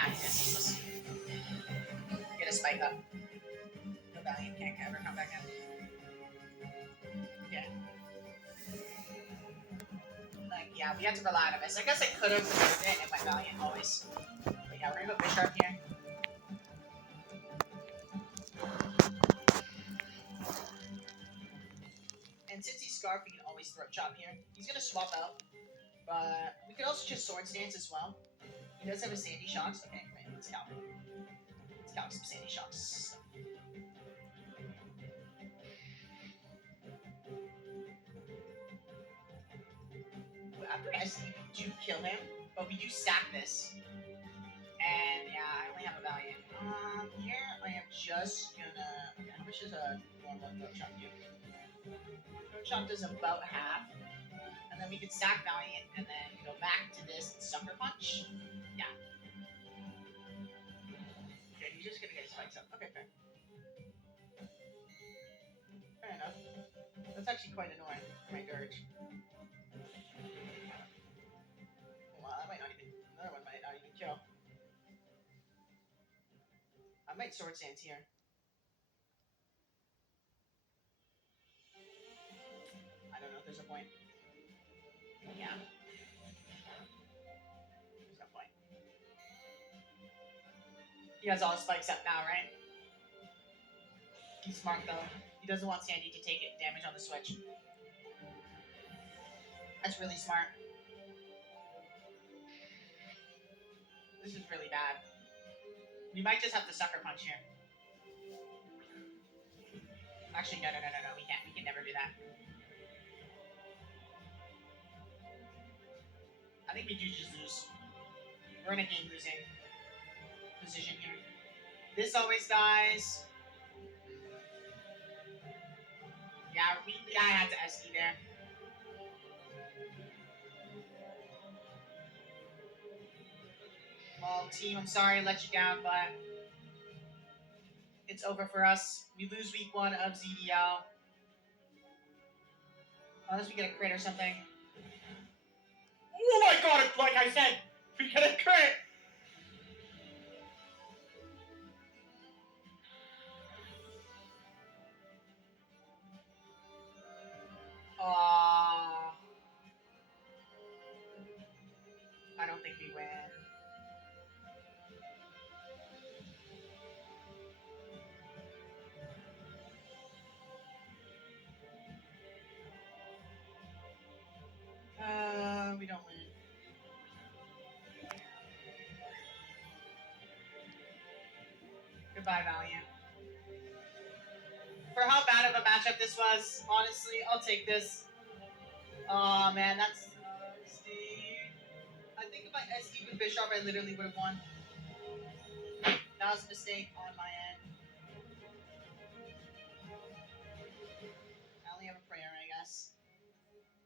Yeah, he's just useless. Get a spike up. The Valiant can't ever come back in. Yeah. Like, yeah, we had to rely on this. I guess I could have removed it and went Valiant always. But yeah, we're gonna go Bisharp here. And since he's Scarf, we can always Throat Chop here. He's gonna swap out. But we could also just Sword Stance as well. He does have a Sandy Shocks. Okay, wait, let's count. Let's count some Sandy Shocks. After SD, we do kill him, but we do sack this. And yeah, I only have a Valiant. Here I am just gonna. Okay, how much is a normal Throat Chop do? Throat Chop does about half. And then we can sack Valiant and then go back to this and Sucker Punch. Yeah. Okay, he's just gonna get spikes up. Okay, fair. Fair enough. That's actually quite annoying for my Dirge. Well, that might not even. Another one might not even kill. I might Sword Stance here. I don't know if there's a point. Yeah. There's no point. He has all his spikes up now, right? He's smart though. He doesn't want Sandy to take it damage on the switch. That's really smart. This is really bad. We might just have to Sucker Punch here. Actually, no. We can't. We can never do that. I think we do just lose. We're in a game losing position here. This always dies. Yeah, I had to SD there. Well, team, I'm sorry to let you down, but it's over for us. We lose week 1 of ZDL. Unless we get a crit or something. Oh my god, like I said, we get a crit! I don't think we win. We don't win. Goodbye, Valiant. For how bad of a matchup this was, honestly, I'll take this. Oh man, that's Steve. I think if I SD with Bisharp, I literally would have won. That was a mistake on my end. I only have a prayer, I guess.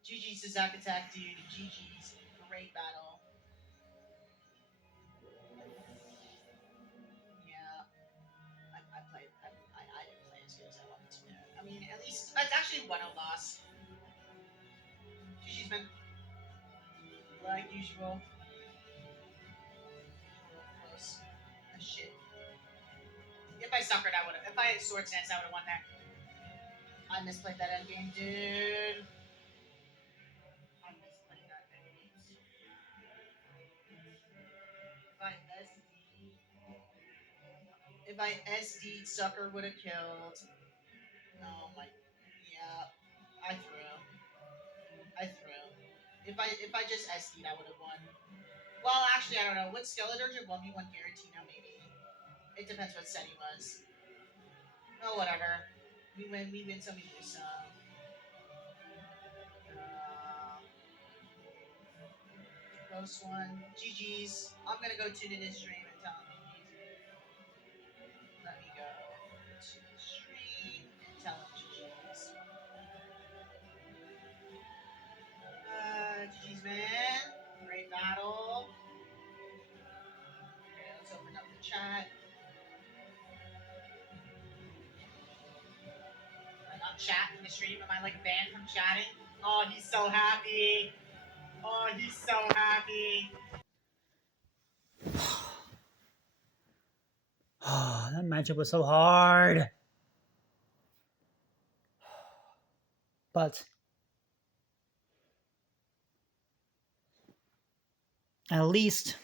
GG's to Zach Attack, dude. GG's. Great battle. Yeah. I played. I didn't play as good as I wanted to. I mean, at least it's actually 1-0 loss. GG's, man. Like usual. Close. Oh, shit. If I suckered, I would have. If I had Sword Stance, I would have won there. I misplayed that endgame, dude. I misplayed that endgame. If I SD, Sucker would have killed. Oh my. Yeah. I threw. If I just SD'd, I would have won. Well, actually, I don't know. Would Skeletor's or 1v1 guarantee now? Maybe. It depends what set he was. Oh, whatever. We win, some we lose some. Close one. GG's. I'm gonna go tune in his stream and tell him GG's. Let me go to the stream and tell him GG's. GG's, man. Great battle. Okay, let's open up the chat. I'm not chatting in the stream. Am I like banned from chatting? Oh, he's so happy. Oh, he's so happy. That matchup was so hard. But at least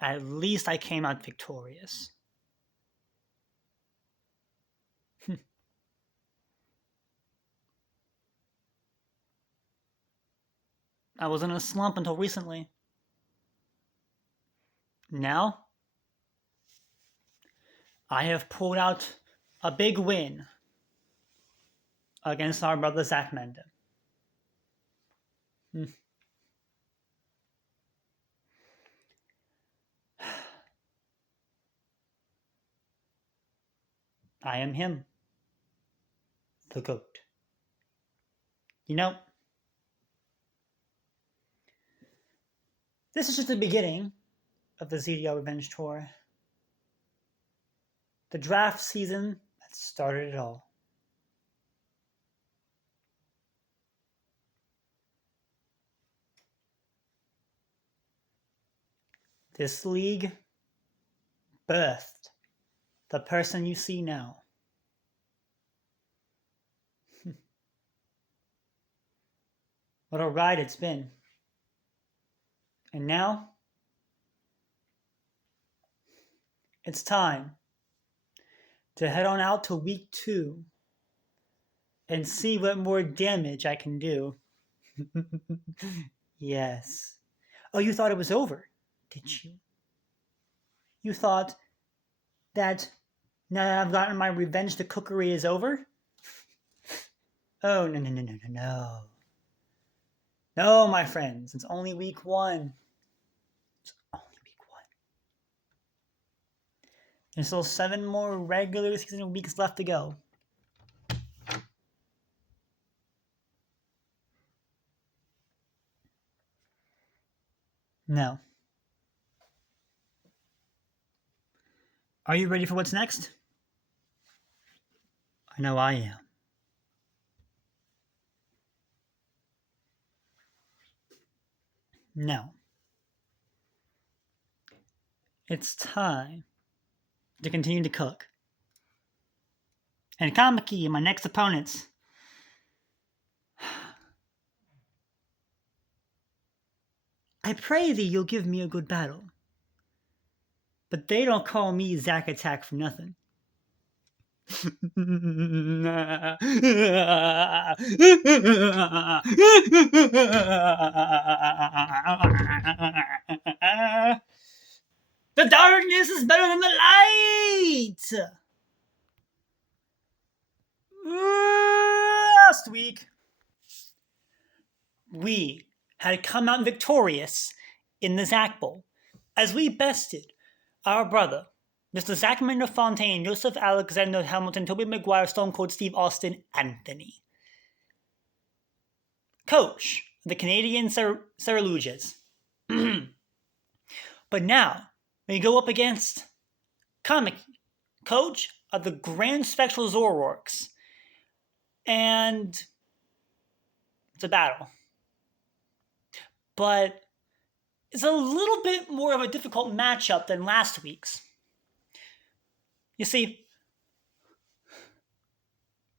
I came out victorious. I was in a slump until recently. Now, I have pulled out a big win against our brother Zachmander. I am him, the GOAT. You know, this is just the beginning of the ZDL Revenge Tour. The draft season that started it all. This league birthed the person you see now. What a ride it's been. And now, it's time to head on out to week 2 and see what more damage I can do. Yes. Oh, you thought it was over, did you? You thought that now that I've gotten my revenge, the cookery is over? Oh, no. No, my friends, it's only week 1. It's only week 1. There's still 7 more regular season weeks left to go. Now, are you ready for what's next? I know I am. Now, it's time to continue to cook. And Kamiki, my next opponents. I pray thee you'll give me a good battle. But they don't call me Zach Attack for nothing. The darkness is better than the light! Last week, we had come out victorious in the Zach Bowl as we bested our brother, Mr. Zachmander Fontaine, Joseph Alexander Hamilton, Toby Maguire, Stone Cold Steve Austin, Anthony. Coach, the Canadian Saralujas. But now, we go up against Kamiki, coach of the Grand Spectral Zoroarks. And it's a battle. But it's a little bit more of a difficult matchup than last week's. You see,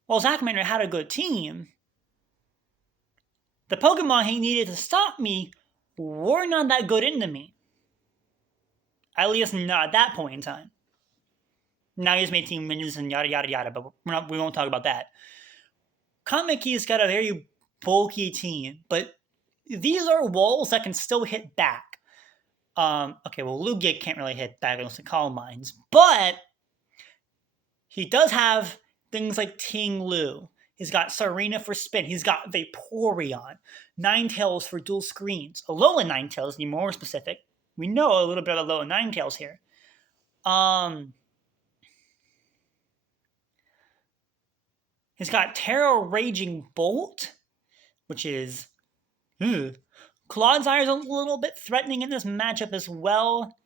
while Zachmander had a good team, the Pokemon he needed to stop me were not that good into me. At least not at that point in time. Now he's made team minions and yada yada yada, but we won't talk about that. Kamiki's got a very bulky team, but these are walls that can still hit back. Okay, well, Lugia can't really hit back against the Calm Minds, but he does have things like Ting Lu. He's got Serena for spin. He's got Vaporeon. Ninetales for dual screens. Alola Ninetales, to be more specific. We know a little bit about Alola Ninetales here. He's got Terra Raging Bolt, which is... Clodsire is a little bit threatening in this matchup as well.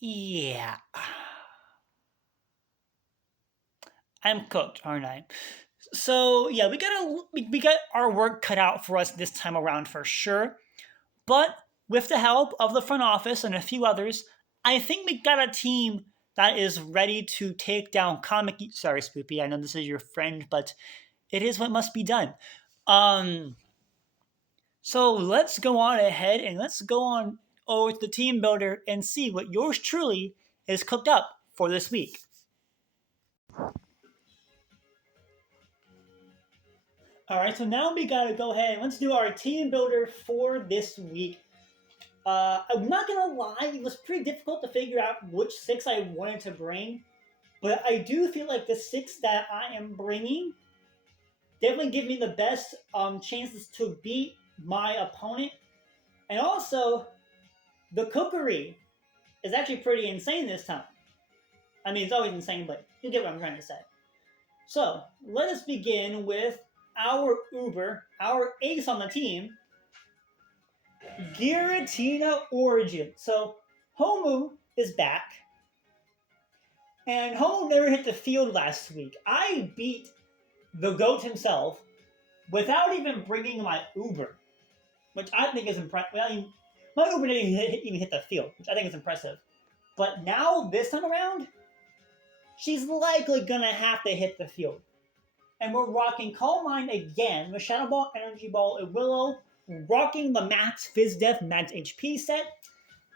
Yeah. I'm cooked, aren't I? So, yeah, we got our work cut out for us this time around for sure. But with the help of the front office and a few others, I think we got a team that is ready to take down Kamiki. Sorry, Spoopy, I know this is your friend, but it is what must be done. So let's go on ahead and let's go on over to the team builder and see what yours truly is cooked up for this week. Alright, so now we gotta go ahead and let's do our team builder for this week. I'm not gonna lie, it was pretty difficult to figure out which 6 I wanted to bring, but I do feel like the 6 that I am bringing definitely give me the best chances to beat my opponent. And also, the cookery is actually pretty insane this time. I mean, it's always insane, but you get what I'm trying to say. So, let us begin with our Uber, our ace on the team, Giratina Origin. So, Homu is back. And Homu never hit the field last week. I beat the GOAT himself without even bringing my Uber, which I think is impressive. Well, my Uber didn't even hit the field, which I think is impressive. But now, this time around, she's likely gonna have to hit the field. And we're rocking Calm Mind again with Shadow Ball, Energy Ball, and Willow, rocking the Max Fizz Def, Max HP set.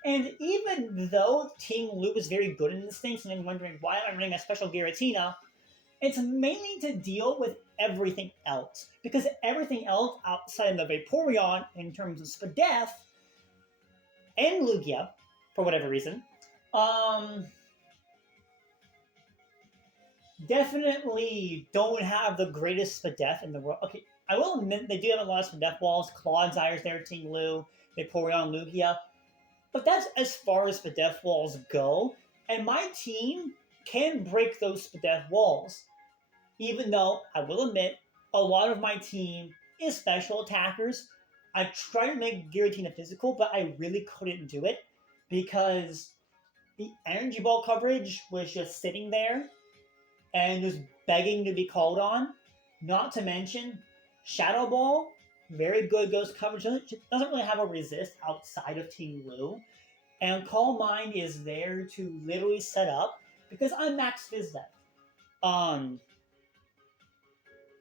And even though Team Loop is very good in this thing, so I'm wondering why I'm running a special Giratina, it's mainly to deal with everything else. Because everything else outside of the Vaporeon, in terms of Spadef and Lugia, for whatever reason, definitely don't have the greatest Spadef in the world. Okay, I will admit they do have a lot of Spadef walls. Claudezire's there, Team Lu, Vaporeon, Lugia. But that's as far as Spadef walls go. And my team can break those Spadef walls. Even though, I will admit, a lot of my team is special attackers. I tried to make Giratina physical, but I really couldn't do it. Because the Energy Ball coverage was just sitting there and was begging to be called on. Not to mention, Shadow Ball, very good ghost coverage, doesn't really have a resist outside of Team Lu. And Calm Mind is there to literally set up because I'm Max Fizz Def.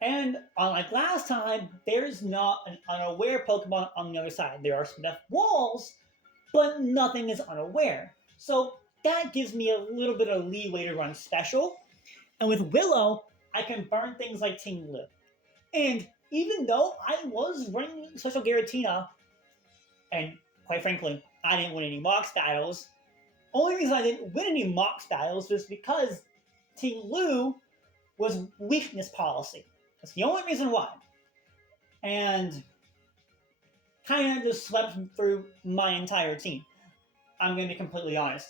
And unlike last time, there's not an unaware Pokemon on the other side. There are some Spadef walls, but nothing is unaware. So that gives me a little bit of leeway to run special. And with Willow, I can burn things like Team Lu. And even though I was running Special Giratina, and quite frankly, I didn't win any Mox battles, only reason I didn't win any Mox battles was because Team Lu was weakness policy. That's the only reason why. And kind of just swept through my entire team. I'm going to be completely honest.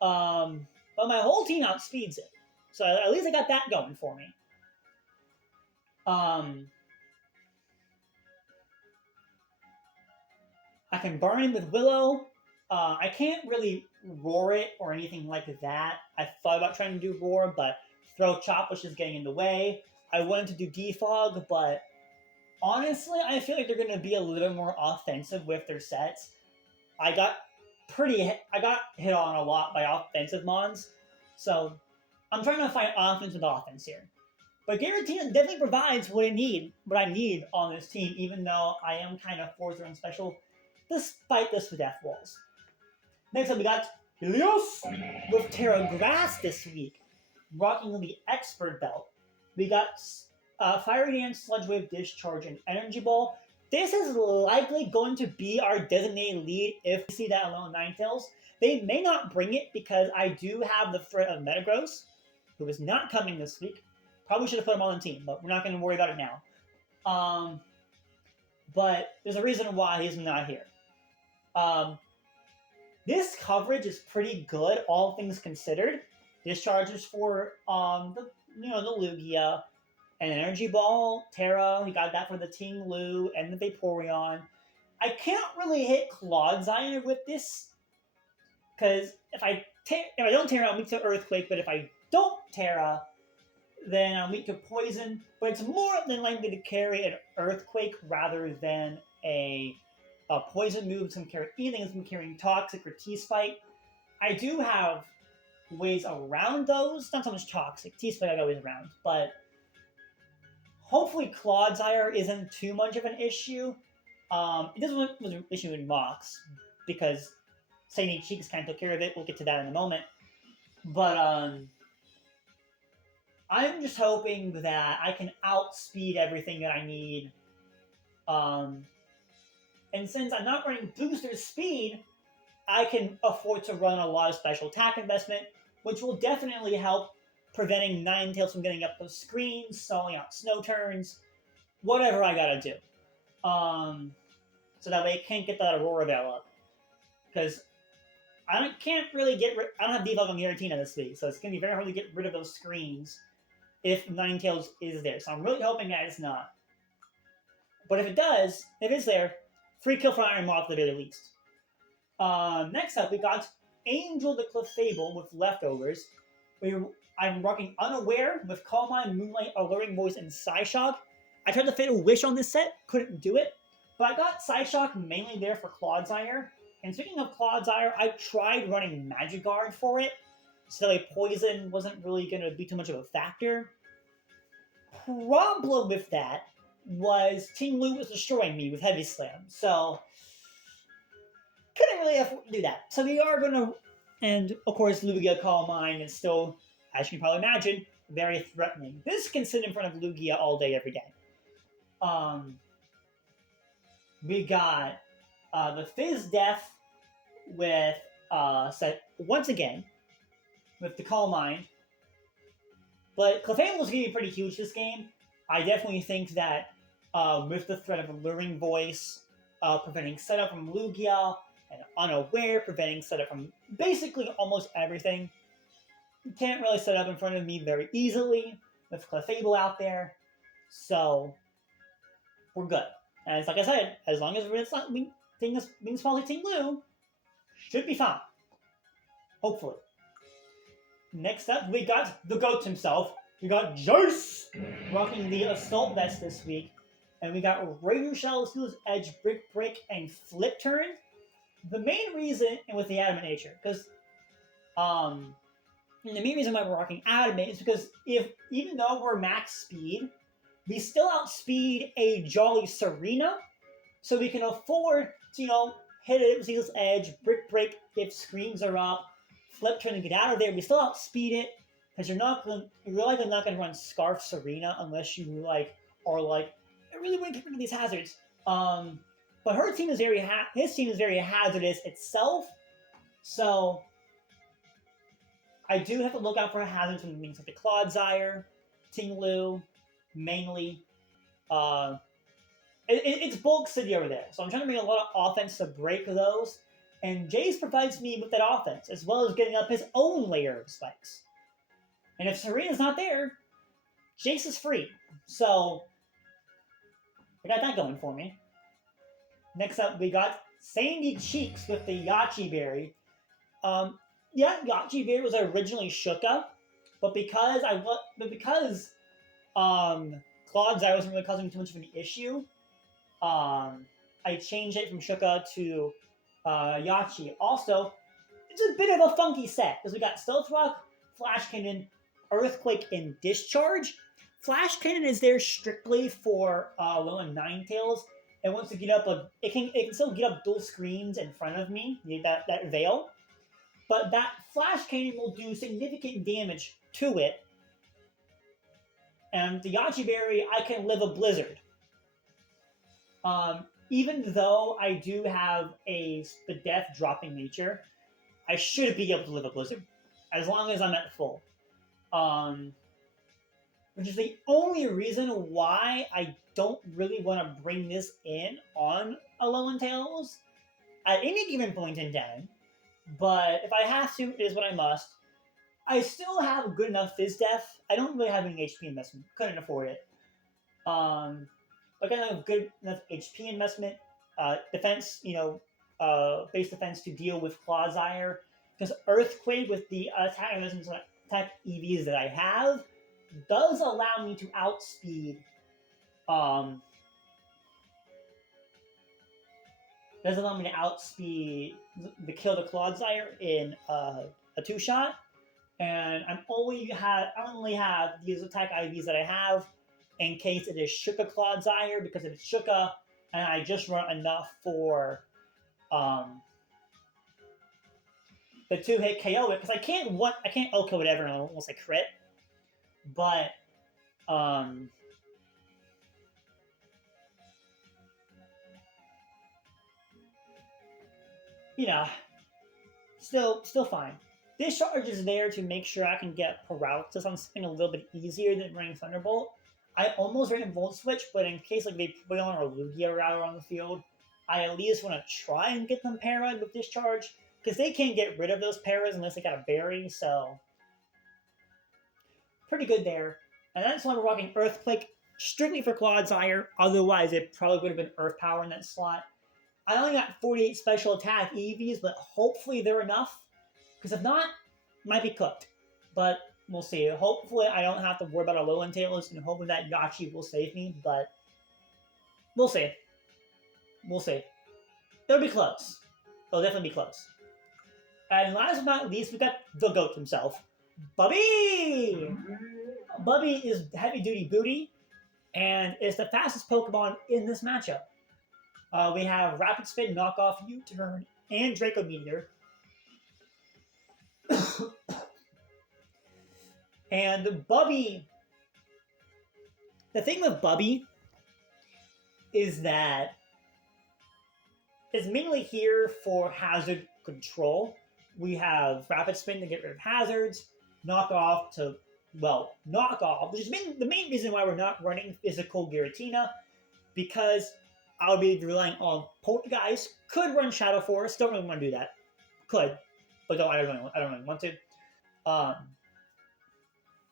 But my whole team outspeeds it. So at least I got that going for me. I can burn him with Willow. I can't really roar it or anything like that. I thought about trying to do roar, but throw chop was just getting in the way. I wanted to do defog, but honestly, I feel like they're going to be a little more offensive with their sets. I got hit on a lot by offensive mons, so I'm trying to find offense with offense here. But Giratina definitely provides what I need on this team, even though I am kind of forced to run special, despite the Spadef walls. Next up, we got Helios with Terra Grass this week, rocking the Expert Belt. We got Fiery Dance, Sludge Wave, Discharge, and Energy Ball. This is likely going to be our designated lead if we see that alone Ninetales. They may not bring it because I do have the threat of Metagross, who is not coming this week. Probably should have put him on the team, but we're not going to worry about it now. But there's a reason why he's not here. This coverage is pretty good, all things considered. Discharges for the Lugia, and Energy Ball, Terra. We got that for the Team Lu and the Vaporeon. I can't really hit Claudezier with this because if I don't Terra, I'm weak to Earthquake. But if I don't Terra, then I'm weak to Poison. But it's more than likely to carry an Earthquake rather than a poison moves can carry anything from carrying toxic or T-Spite. I do have ways around those. Not so much toxic. T-Spite I got ways around, but hopefully Clodsire isn't too much of an issue. It doesn't was an issue in Mox because Sadie Cheeks kind of took care of it. We'll get to that in a moment. But I'm just hoping that I can outspeed everything that I need. And since I'm not running booster speed, I can afford to run a lot of special attack investment, which will definitely help preventing Ninetales from getting up those screens, stalling out snow turns, whatever I gotta do. So that way I can't get that Aurora Veil up. Because I can't really get rid... I don't have Debuff on Giratina this week, so it's going to be very hard to get rid of those screens if Ninetales is there. So I'm really hoping that it's not. But if it does, if it's there, free kill for Iron Moth at the very least. Next up, we got Angel the Clefable with Leftovers. I'm rocking Unaware with Calm Mind, Moonlight, Alluring Voice, and Psyshock. I tried the Fatal Wish on this set, couldn't do it. But I got Psyshock mainly there for Clodsire. And speaking of Clodsire, I tried running Magic Guard for it, so that Poison wasn't really going to be too much of a factor. Problem with that was Team Lu was destroying me with Heavy Slam, so couldn't really afford to do that. So we are going to, and of course Lugia Calm Mind is still, as you can probably imagine, very threatening. This can sit in front of Lugia all day, every day. We got the Fizz Death with set once again with the Calm Mind. But Clefable is going to be pretty huge this game. I definitely think that with the threat of Alluring Voice, preventing setup from Lugia, and Unaware, preventing setup from basically almost everything, you can't really set up in front of me very easily with Clefable out there. So we're good. And it's like I said, as long as it's not being small Team Blue, should be fine. Hopefully. Next up, we got the GOAT himself. We got Jace rocking the Assault Vest this week. And we got Raider Shell, Steel's Edge, Brick Break, and Flip Turn. The main reason, and with the Adamant Nature, because the main reason why we're rocking Adamant is because even though we're max speed, we still outspeed a Jolly Serena, so we can afford to, hit it with Steel's Edge, Brick Break if screens are up, Flip Turn and get out of there. We still outspeed it, because you're likely not going to run Scarf Serena unless you I really want to get rid of these hazards. But his team is very hazardous itself, so I do have to look out for hazards from things like the Clodsire, Ting Lu, mainly. It's bulk city over there, so I'm trying to bring a lot of offense to break those, and Jace provides me with that offense, as well as getting up his own layer of spikes. And if Serena's not there, Jace is free. So I got that going for me. Next up, we got Sandy Cheeks with the Yachi Berry. Yachi Berry was originally Shuka, but because Clodsire wasn't really causing too much of an issue, I changed it from Shuka to Yachi. Also, it's a bit of a funky set, because we got Stealth Rock, Flash Cannon, Earthquake, and Discharge. Flash Cannon is there strictly for Lil and Ninetales, and once to get up, it can still get up dual screens in front of me, that veil. But that Flash Cannon will do significant damage to it. And the Yachi Berry, I can live a Blizzard. Even though I do have the death dropping nature, I should be able to live a Blizzard, as long as I'm at full. Which is the only reason why I don't really want to bring this in on Alolan Tales at any given point in time. But if I have to, it is what I must. I still have good enough Fizz Def. I don't really have any HP investment. Couldn't afford it. But I have good enough HP investment. Defense, base defense to deal with Clodsire. Because Earthquake, with the attack EVs that I have, does allow me to outspeed doesn't allow me to outspeed the kill the Clodsire in a 2-shot. And I only have these attack IVs that I have in case it is Shuka Clodsire, because if it's Shuka and I just run enough for the 2-hit KO it, because I can't OHKO whatever unless I crit. But you know, still fine. This charge is there to make sure I can get paralysis on something a little bit easier than running Thunderbolt. I almost ran Volt Switch, but in case like they put on or Lugia Router on the field, I at least want to try and get them parried with this charge, because they can't get rid of those paras unless they got a berry, so pretty good there. And that's why we're rocking Earthquake strictly for Clodsire, otherwise it probably would have been Earth Power in that slot. I only got 48 special attack EVs, but hopefully they're enough, because if not, might be cooked. But we'll see. Hopefully I don't have to worry about a low entails, and hopefully that Yachi will save me, but we'll see. We'll see. It'll be close. It'll definitely be close. And last but not least, we got the GOAT himself, Bubby! Bubby is heavy duty booty, and is the fastest Pokemon in this matchup. We have Rapid Spin, Knockoff, U-Turn, and Draco Meteor. And Bubby, the thing with Bubby is that it's mainly here for hazard control. We have Rapid Spin to get rid of hazards, Knockoff to, well, Knockoff, which is the main reason why we're not running Physical Giratina, because I'll be relying on Poltergeist. Could run Shadow Force, don't really want to do that. Could, but I don't really want to.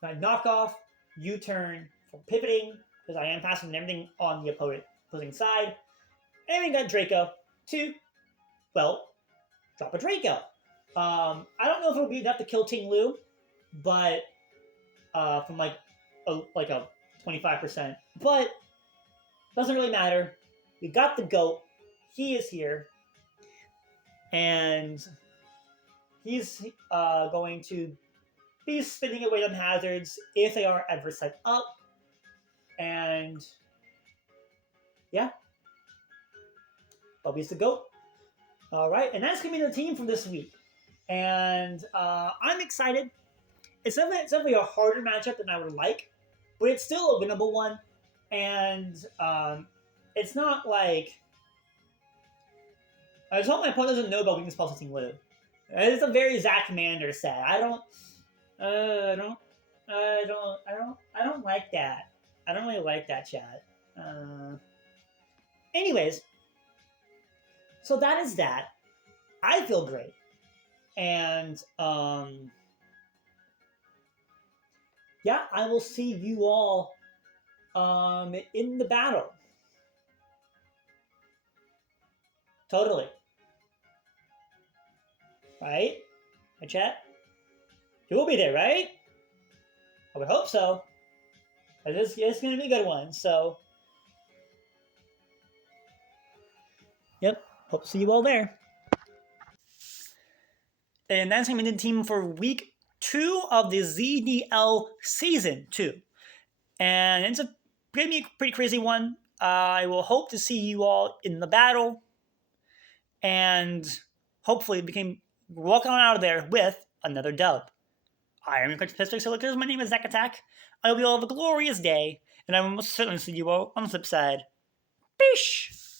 My Knockoff, U-Turn for pivoting, because I am passing everything on the opposing side. And we got Draco to, well, drop a Draco. I don't know if it'll be enough to kill Ting Lu, but from like a 25%. But doesn't really matter. We got the GOAT. He is here. And he's going to be spinning away on hazards if they are ever set up. And yeah. Bubby's the GOAT. Alright, and that's going to be the team for this week. And I'm excited. It's definitely a harder matchup than I would like, but it's still a winnable one. And it's not like I just hope my opponent doesn't know about weakness pulsating Lu. It's a very Zachmander set. I don't like that. I don't really like that, chat. Anyways, so that is that. I feel great. And yeah, I will see you all in the battle. Totally. Right? My chat? You will be there, right? I would hope so. It's going to be a good one, so. Yep, hope to see you all there. And that's going to be the team for week 2 of the ZDL Season 2. And it's going to be a pretty crazy one. I will hope to see you all in the battle. And hopefully we can walk on out of there with another dub. I am your coach, Pistol Silicators. My name is Zach Attack. I hope you all have a glorious day. And I will most certainly see you all on the flip side. Peace!